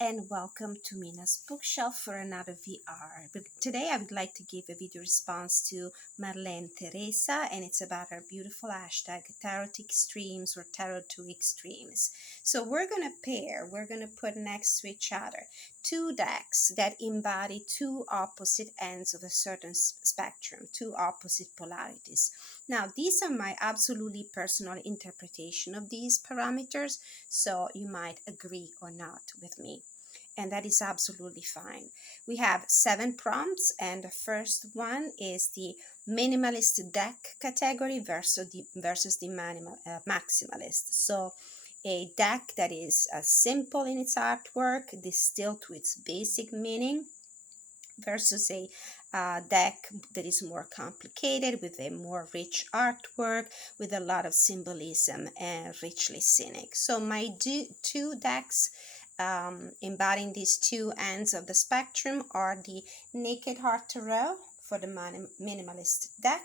and welcome to Mina's bookshelf for another VR. But today I would like to give a video response to Marlene Teresa, and it's about her beautiful hashtag Tarot to Extremes or Tarot to Extremes. So we're going to put next to each other two decks that embody two opposite ends of a certain spectrum, two opposite polarities. Now, these are my absolutely personal interpretation of these parameters, so you might agree or not with me, and that is absolutely fine. We have 7 prompts, and the first one is the minimalist deck category versus the maximalist. So a deck that is simple in its artwork, distilled to its basic meaning, versus a deck that is more complicated with a more rich artwork with a lot of symbolism and richly scenic. So my two decks embodying these two ends of the spectrum are the Naked Heart Tarot for the minimalist deck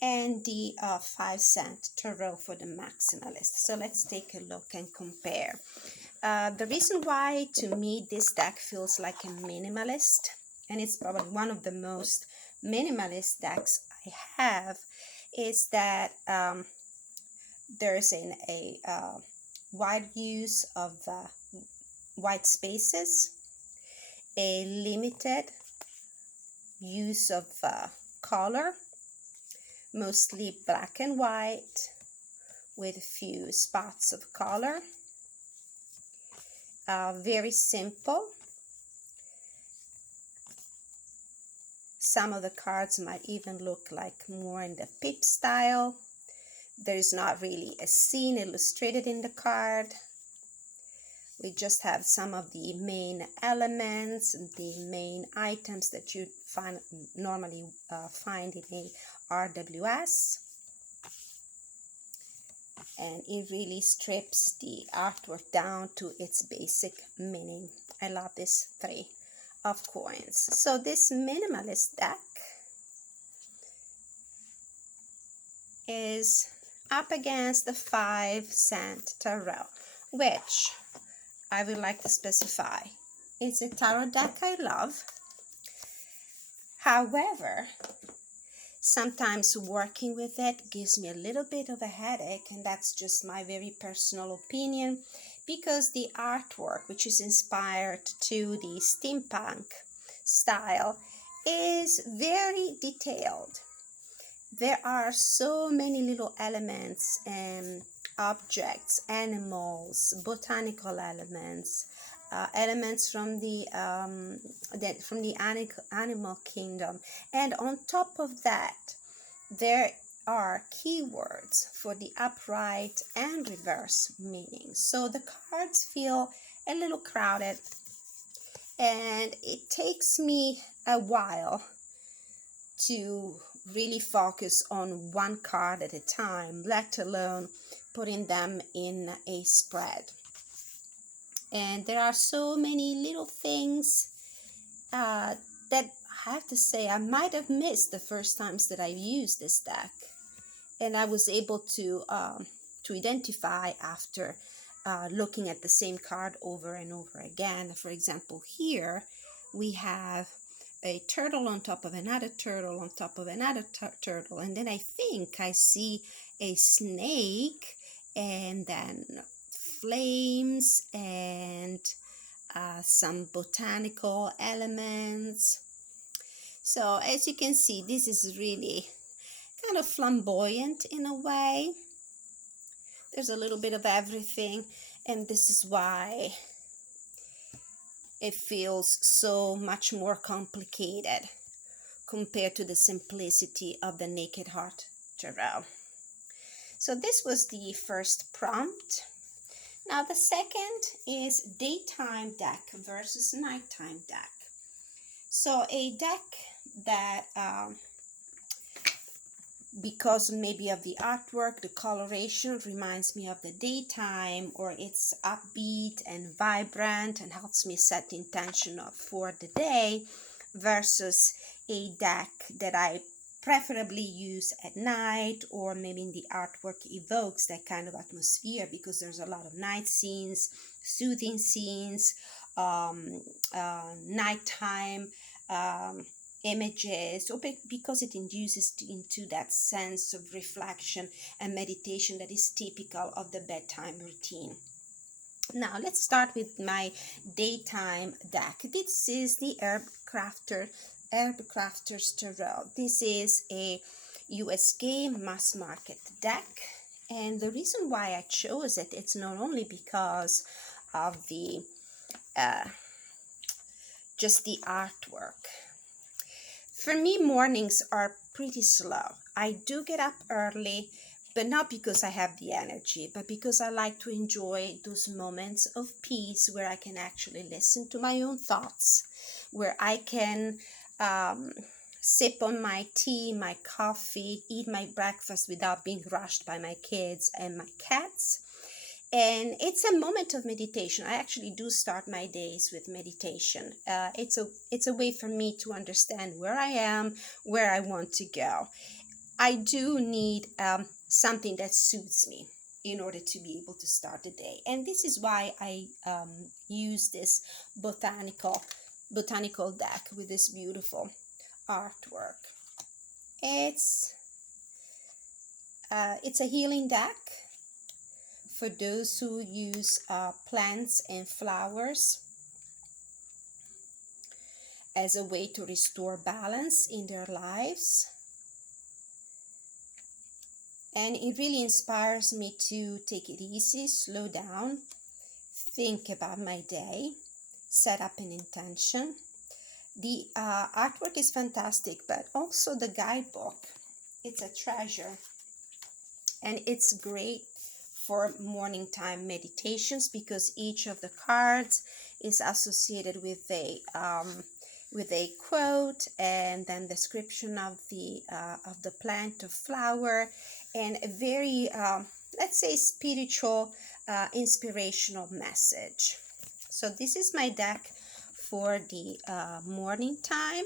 and the 5 cent tarot for the maximalist. So let's take a look and compare. The reason why to me this deck feels like a minimalist, and it's probably one of the most minimalist decks I have, is that there's a wide use of white spaces, a limited use of color, mostly black and white with a few spots of color, very simple. Some of the cards might even look like more in the pip style. There is not really a scene illustrated in the card. We just have some of the main elements, the main items that you normally find in a RWS. And it really strips the artwork down to its basic meaning. I love this 3 of coins. So this minimalist deck is up against the 5 cent tarot, which I would like to specify. It's a tarot deck I love. However, sometimes working with it gives me a little bit of a headache, and that's just my very personal opinion, because the artwork, which is inspired to the steampunk style, is very detailed. There are so many little elements and objects, animals, botanical elements, elements from the animal kingdom, and on top of that, there are keywords for the upright and reverse meaning. So the cards feel a little crowded, and it takes me a while to really focus on one card at a time, let alone putting them in a spread. And there are so many little things that I have to say I might have missed the first times that I used this deck, and I was able to identify after looking at the same card over and over again. For example, here we have a turtle on top of another turtle on top of another turtle, and then I think I see a snake, and then flames, and some botanical elements. So as you can see, this is really kind of flamboyant in a way. There's a little bit of everything, and this is why it feels so much more complicated compared to the simplicity of the Naked Heart Tarot. So this was the first prompt. Now the second is daytime deck versus nighttime deck. So a deck that, because maybe of the artwork, the coloration reminds me of the daytime, or it's upbeat and vibrant and helps me set the intention for the day, versus a deck that I preferably use at night, or maybe in the artwork evokes that kind of atmosphere because there's a lot of night scenes, soothing scenes, nighttime images, or because it induces into that sense of reflection and meditation that is typical of the bedtime routine. Now let's start with my daytime deck. This is the Herb Crafter's Tarot. This is a USK mass market deck, and the reason why I chose it, it's not only because of the just the artwork. For me, mornings are pretty slow. I do get up early, but not because I have the energy, but because I like to enjoy those moments of peace where I can actually listen to my own thoughts, where I can sip on my tea, my coffee, eat my breakfast without being rushed by my kids and my cats. And it's a moment of meditation. I actually do start my days with meditation. It's a way for me to understand where I am, where I want to go. I do need something that suits me in order to be able to start the day, and this is why I use this botanical deck with this beautiful artwork. It's a healing deck for those who use plants and flowers as a way to restore balance in their lives. And it really inspires me to take it easy, slow down, think about my day, set up an intention. The artwork is fantastic, but also the guidebook. It's a treasure, and it's great for morning time meditations because each of the cards is associated with a quote and then description of the plant or flower, and a very let's say spiritual inspirational message. So this is my deck for the morning time,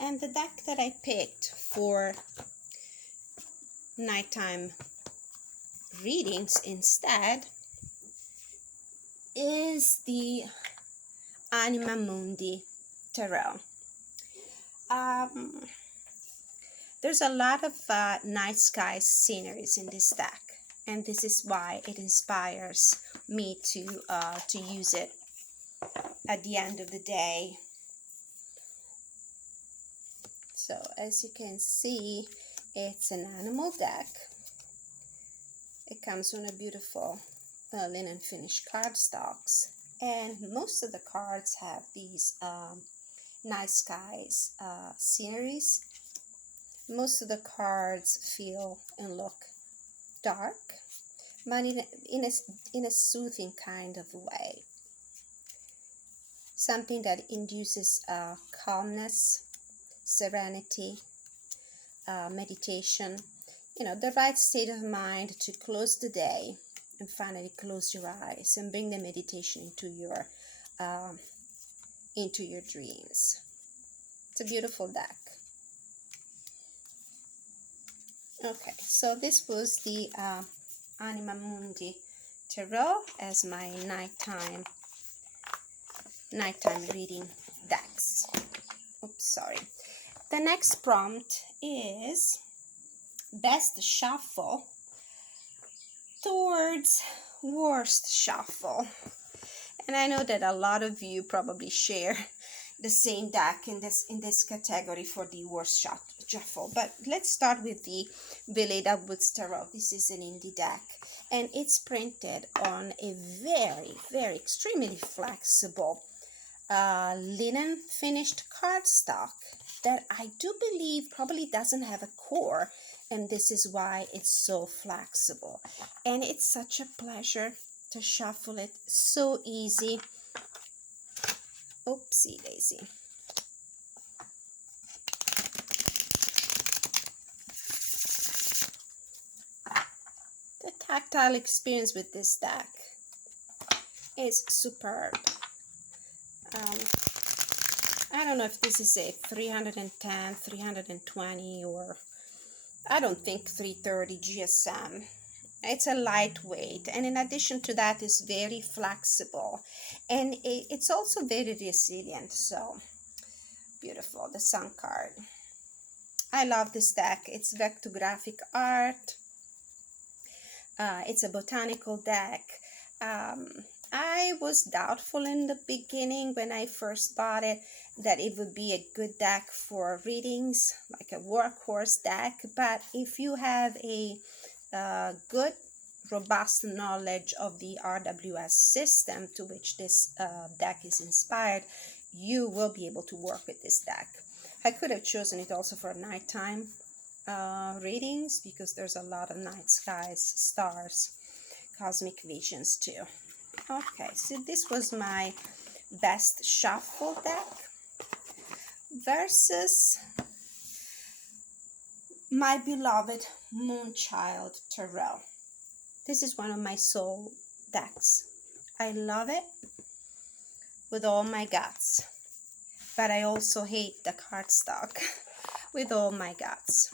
and the deck that I picked for nighttime readings instead is the Anima Mundi Tarot. There's a lot of night sky sceneries in this deck, and this is why it inspires me to use it at the end of the day. So as you can see, it's an animal deck. It comes on a beautiful linen finished cardstocks, and most of the cards have these night skies sceneries. Most of the cards feel and look dark, but in a soothing kind of way. Something that induces calmness, serenity, meditation, the right state of mind to close the day and finally close your eyes and bring the meditation into your dreams. It's a beautiful deck. Okay, so this was the Anima Mundi Tarot as my nighttime reading decks. Oops, sorry. The next prompt is best shuffle towards worst shuffle. And I know that a lot of you probably share the same deck in this category for the worst shuffle. But let's start with the Veleda Woods Tarot. This is an indie deck, and it's printed on a very, very extremely flexible linen finished cardstock that I do believe probably doesn't have a core, and this is why it's so flexible. And it's such a pleasure to shuffle it, so easy. Oopsie daisy. The tactile experience with this deck is superb. I don't know if this is a 310, 320, or I don't think 330 GSM. It's a lightweight, and in addition to that, it's very flexible, and it's also very resilient. So beautiful, the Sun card. I love this deck. It's vectographic art. It's a botanical deck. Um, I was doubtful in the beginning when I first bought it that it would be a good deck for readings, like a workhorse deck. But if you have a good, robust knowledge of the RWS system to which this deck is inspired, you will be able to work with this deck. I could have chosen it also for nighttime readings because there's a lot of night skies, stars, cosmic visions too. Okay, so this was my best shuffle deck versus my beloved Moonchild Tarot. This is one of my soul decks. I love it with all my guts, but I also hate the cardstock with all my guts,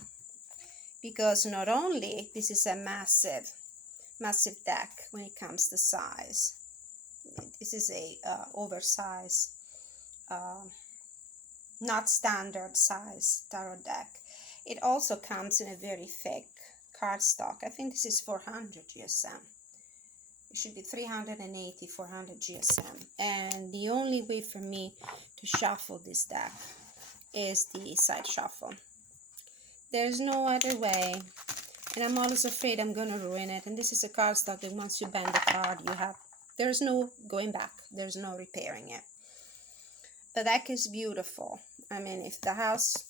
because not only this is a massive deck when it comes to size. This is a oversized, not standard size tarot deck. It also comes in a very thick cardstock. I think this is 400 GSM. It should be 380, 400 GSM. And the only way for me to shuffle this deck is the side shuffle. There's no other way. And I'm always afraid I'm going to ruin it. And this is a cardstock that once you bend the card, there's no going back. There's no repairing it. The deck is beautiful. I mean, if the house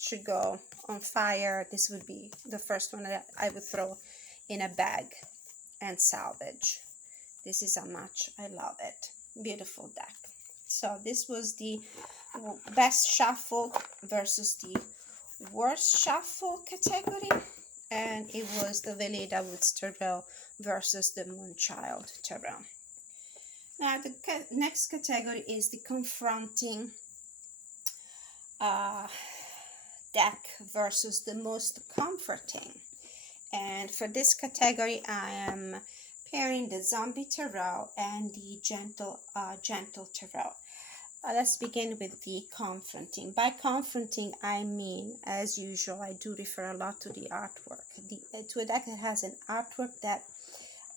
should go on fire, this would be the first one that I would throw in a bag and salvage. This is how much I love it. Beautiful deck. So this was the best shuffle versus the worst shuffle category, and it was the Veleda Woods Tarot versus the Moonchild Tarot. Now the next category is the Confronting deck versus the Most Comforting. And for this category, I am pairing the Zombie Tarot and the Gentle Tarot. Let's begin with the Confronting. By Confronting, I mean, as usual, I do refer a lot to the artwork. To a deck that has an artwork that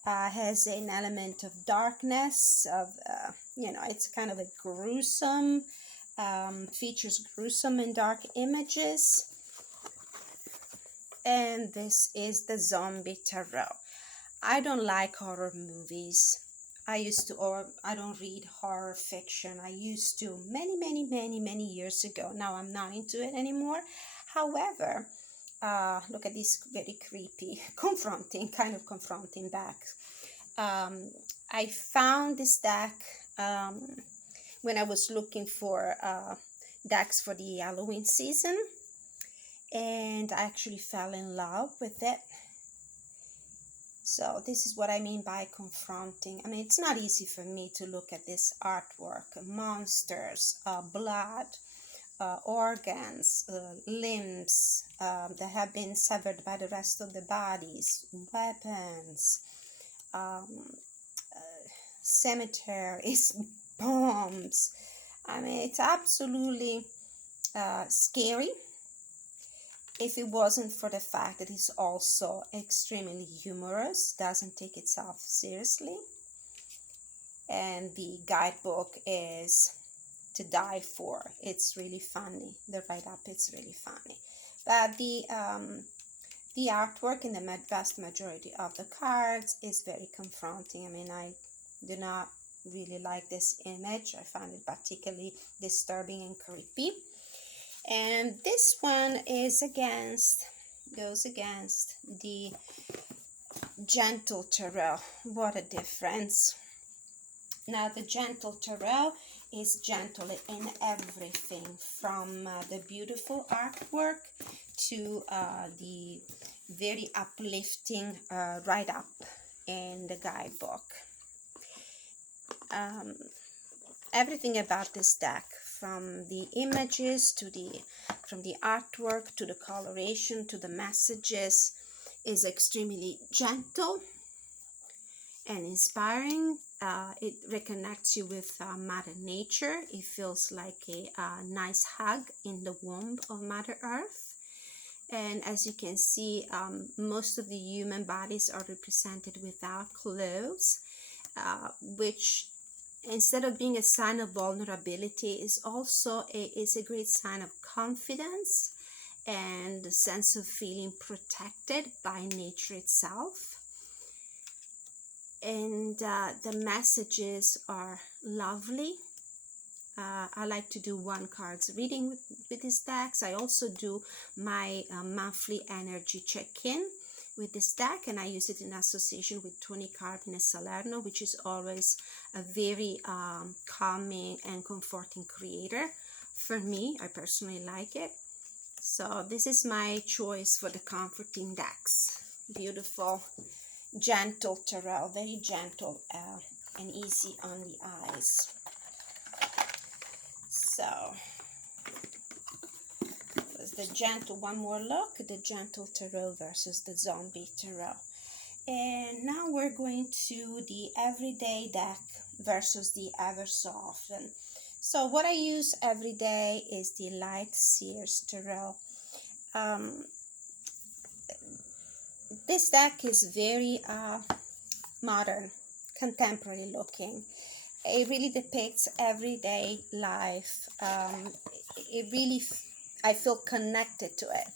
has an element of darkness, it's kind of a gruesome, features gruesome and dark images. And this is the Zombie Tarot. I don't like horror movies. I don't read horror fiction. I used to many years ago. Now I'm not into it anymore. However, look at this very creepy, kind of confronting deck. I found this deck when I was looking for decks for the Halloween season, and I actually fell in love with it. So this is what I mean by confronting. I mean, it's not easy for me to look at this artwork. Monsters, blood, organs, limbs that have been severed by the rest of the bodies, weapons, cemeteries, bombs. I mean, it's absolutely scary. If it wasn't for the fact that it's also extremely humorous, doesn't take itself seriously, and the guidebook is to die for. It's really funny. The write-up is really funny. But the artwork in the vast majority of the cards is very confronting. I mean, I do not really like this image. I find it particularly disturbing and creepy. And this one goes against the Gentle Tarot. What a difference. Now the Gentle Tarot is gentle in everything, from the beautiful artwork to the very uplifting write-up in the guidebook. Everything about this deck, from the images from the artwork to the coloration to the messages, is extremely gentle and inspiring. It reconnects you with Mother Nature. It feels like a nice hug in the womb of Mother Earth. And as you can see, most of the human bodies are represented without clothes, which instead of being a sign of vulnerability is also is a great sign of confidence and the sense of feeling protected by nature itself. And the messages are lovely. I like to do one cards reading with these decks. I also do my monthly energy check-in with this deck, and I use it in association with 20 Cardinal Salerno, which is always a very calming and comforting creator for me. I personally like it. So this is my choice for the comforting decks. Beautiful, gentle tarot, very gentle and easy on the eyes. So was the gentle, one more look, the gentle tarot versus the zombie tarot. And now we're going to the everyday deck versus the ever so often. So what I use every day is the Light Seers Tarot. This deck is very modern, contemporary looking. It really depicts everyday life. It really, I feel connected to it.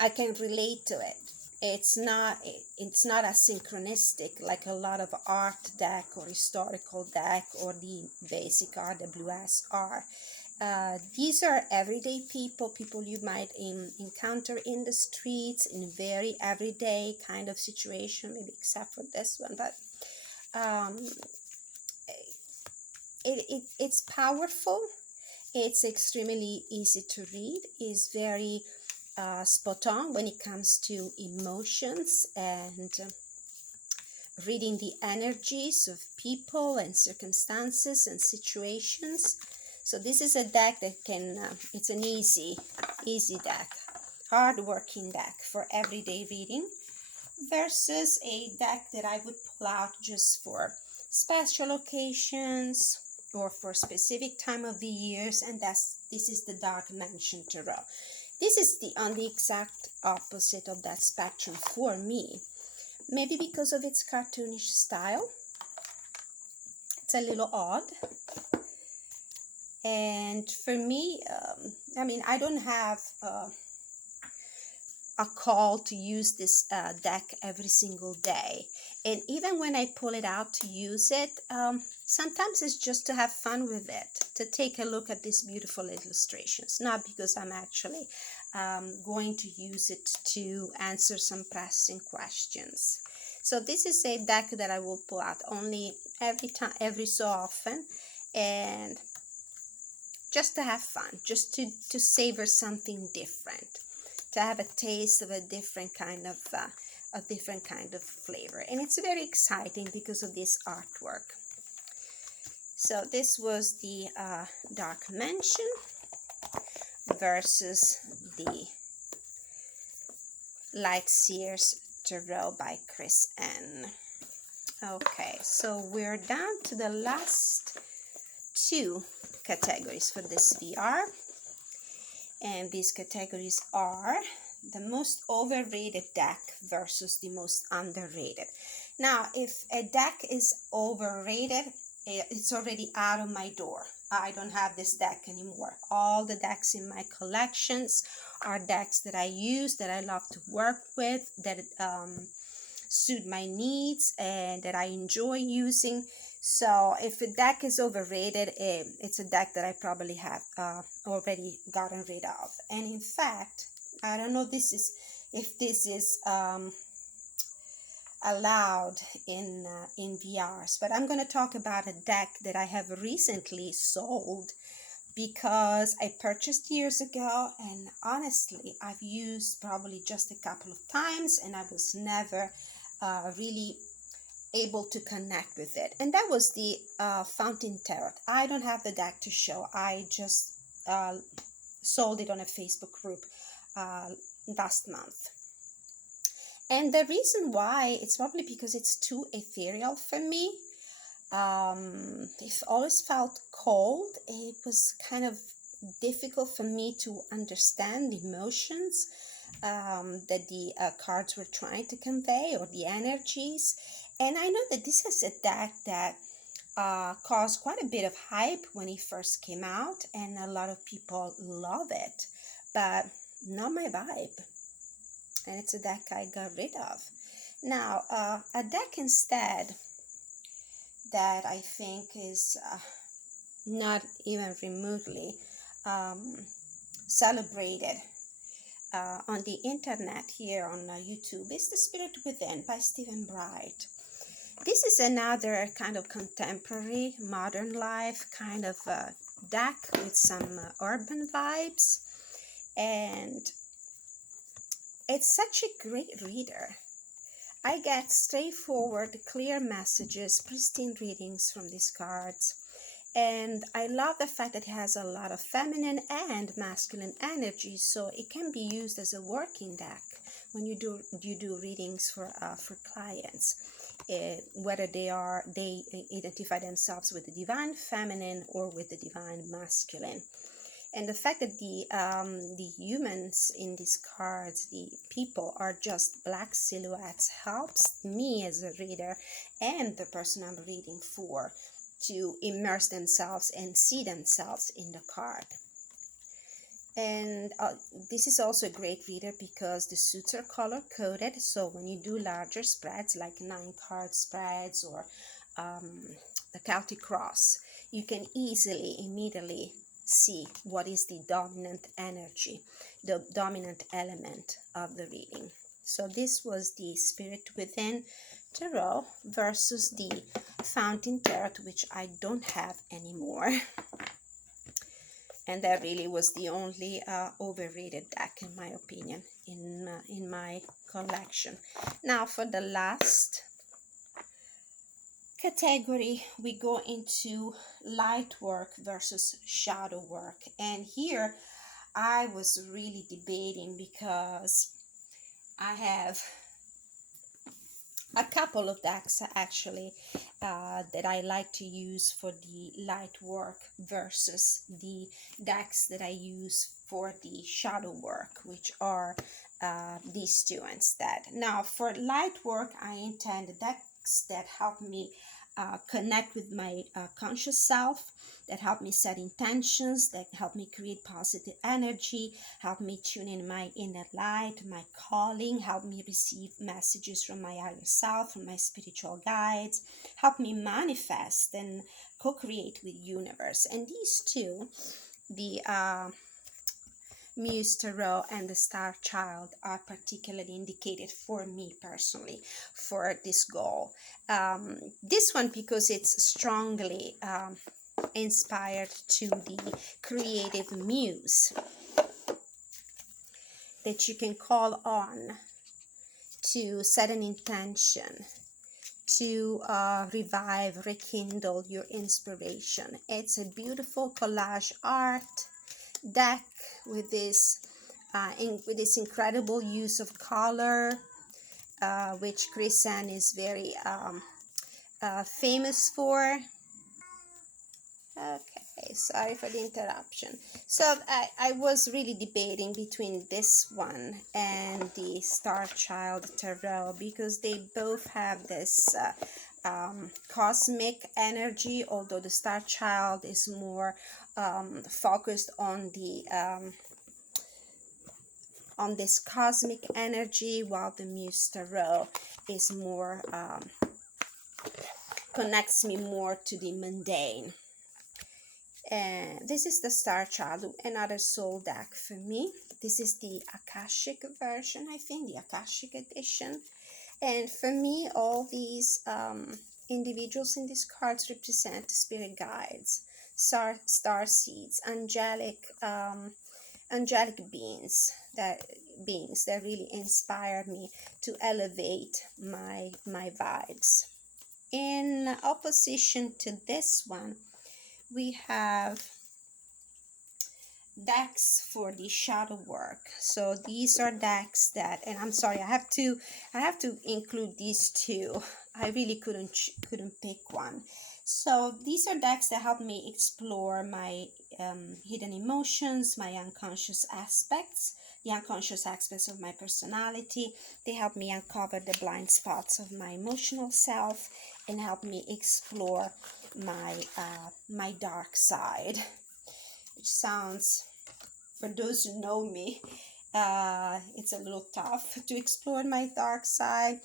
I can relate to it. It's not as synchronistic like a lot of art deck or historical deck or the basic RWS are. These are everyday people you might encounter in the streets in very everyday kind of situation, maybe except for this one, but it's powerful. It's extremely easy to read. It's very spot on when it comes to emotions and reading the energies of people and circumstances and situations. So this is a deck that can, it's an easy deck, hard-working deck for everyday reading, versus a deck that I would pull out just for special occasions or for specific time of the years, and this is the Dark Mansion Tarot. This is on the exact opposite of that spectrum for me. Maybe because of its cartoonish style. It's a little odd. And for me, I mean, I don't have a call to use this deck every single day. And even when I pull it out to use it, sometimes it's just to have fun with it, to take a look at these beautiful illustrations, not because I'm actually going to use it to answer some pressing questions. So this is a deck that I will pull out only every so often, and just to have fun, just to savor something different, to have a taste of a different kind of flavor. And it's very exciting because of this artwork. So this was the Dark Mansion versus the Light Seers Tarot by Chris N. Okay, so we're down to the last two categories for this VR. And these categories are the most overrated deck versus the most underrated. Now, if a deck is overrated, it's already out of my door. I don't have this deck anymore. All the decks in my collections are decks that I use, that I love to work with, that suit my needs and that I enjoy using. So if a deck is overrated, it's a deck that I probably have already gotten rid of. And in fact, I don't know if this is allowed in VRs, but I'm going to talk about a deck that I have recently sold because I purchased years ago, and honestly I've used probably just a couple of times, and I was never really able to connect with it, and that was the Fountain Tarot. I don't have the deck to show. I just sold it on a Facebook group last month. And the reason why, it's probably because it's too ethereal for me. It always felt cold. It was kind of difficult for me to understand the emotions that the cards were trying to convey, or the energies. And I know that this is a deck that caused quite a bit of hype when it first came out, and a lot of people love it, but not my vibe. And it's a deck I got rid of. Now, a deck instead that I think is not even remotely um, celebrated on the internet here on YouTube is The Spirit Within by Stephen Bright. This is another kind of contemporary, modern life kind of deck with some urban vibes, and it's such a great reader. I get straightforward, clear messages, pristine readings from these cards. And I love the fact that it has a lot of feminine and masculine energy, so it can be used as a working deck when you do readings for clients, whether they identify themselves with the divine feminine or with the divine masculine. And the fact that the humans in these cards, the people, are just black silhouettes, helps me as a reader and the person I'm reading for to immerse themselves and see themselves in the card. And this is also a great reader because the suits are color coded, so when you do larger spreads like 9-card spreads or the Celtic Cross, you can immediately see what is the dominant energy, the dominant element of the reading. So this was the Spirit Within Tarot versus the Fountain Tarot, which I don't have anymore. And that really was the only overrated deck, in my opinion, in my collection. Now for the last category, we go into light work versus shadow work. And here I was really debating because I have a couple of decks actually that I like to use for the light work versus the decks that I use for the shadow work, which are these two instead. Now for light work, I intend decks that help me connect with my conscious self, that help me set intentions, that help me create positive energy, help me tune in my inner light, my calling, help me receive messages from my higher self, from my spiritual guides, help me manifest and co-create with universe. And these two, the Muse Tarot and the Star Child, are particularly indicated for me personally for this goal. This one because it's strongly inspired to the creative muse that you can call on to set an intention, to revive, rekindle your inspiration. It's a beautiful collage art deck with this incredible use of color, which Chrisanne is very famous for. Okay, sorry for the interruption. So I was really debating between this one and the Star Child Tarot because they both have this cosmic energy, although the Star Child is more focused on the on this cosmic energy, while the Muse Tarot is more connects me more to the mundane. And this is the Star Child, another soul deck for me. This is the Akashic version, I think, the Akashic edition. And for me, all these individuals in these cards represent spirit guides, star seeds, angelic beings that really inspire me to elevate my vibes. In opposition to this one, we have decks for the shadow work. So these are decks that, and I'm sorry, I have to include these two. I really couldn't pick one. So these are decks that help me explore my hidden emotions, my unconscious aspects, the unconscious aspects of my personality. They help me uncover the blind spots of my emotional self and help me explore my dark side, which sounds, for those who know me, it's a little tough to explore my dark side.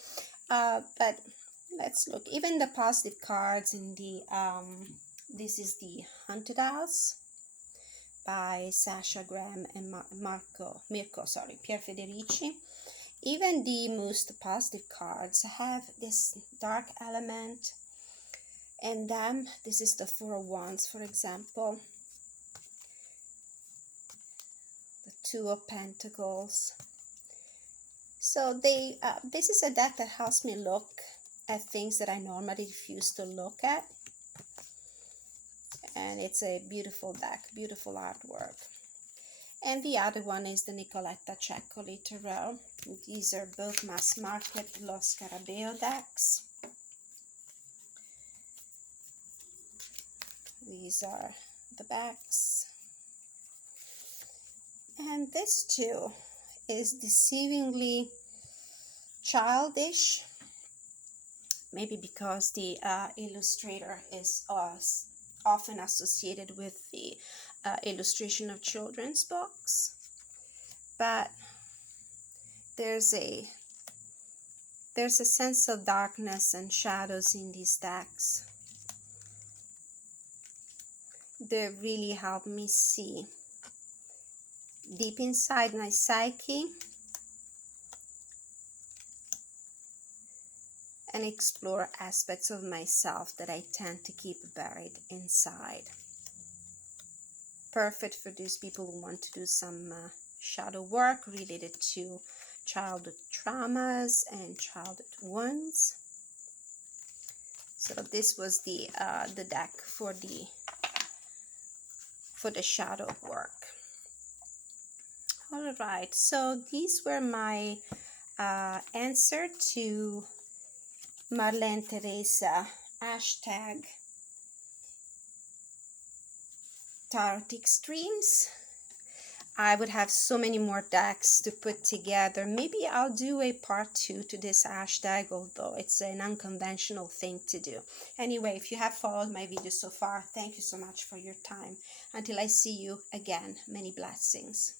But let's look. Even the positive cards in the this is the Haunted House by Sasha Graham and Pier Federici. Even the most positive cards have this dark element in them. This is the Four of Wands, for example. The Two of Pentacles. So this is a deck that helps me look at things that I normally refuse to look at. And it's a beautiful deck, beautiful artwork. And the other one is the Nicoletta Ceccoli Tarot. These are both mass market Lo Scarabeo decks. These are the backs. And this too is deceivingly childish, maybe because the illustrator is often associated with the illustration of children's books, but there's a sense of darkness and shadows in these decks. They really help me see deep inside my psyche and explore aspects of myself that I tend to keep buried inside. Perfect for those people who want to do some shadow work related to childhood traumas and childhood wounds. So this was the deck for the shadow work. All right, so these were my answer to Marlene Teresa hashtag Tarot Extremes. I would have so many more decks to put together. Maybe I'll do a part 2 to this hashtag, although it's an unconventional thing to do. Anyway, if you have followed my video so far, thank you so much for your time. Until I see you again, many blessings.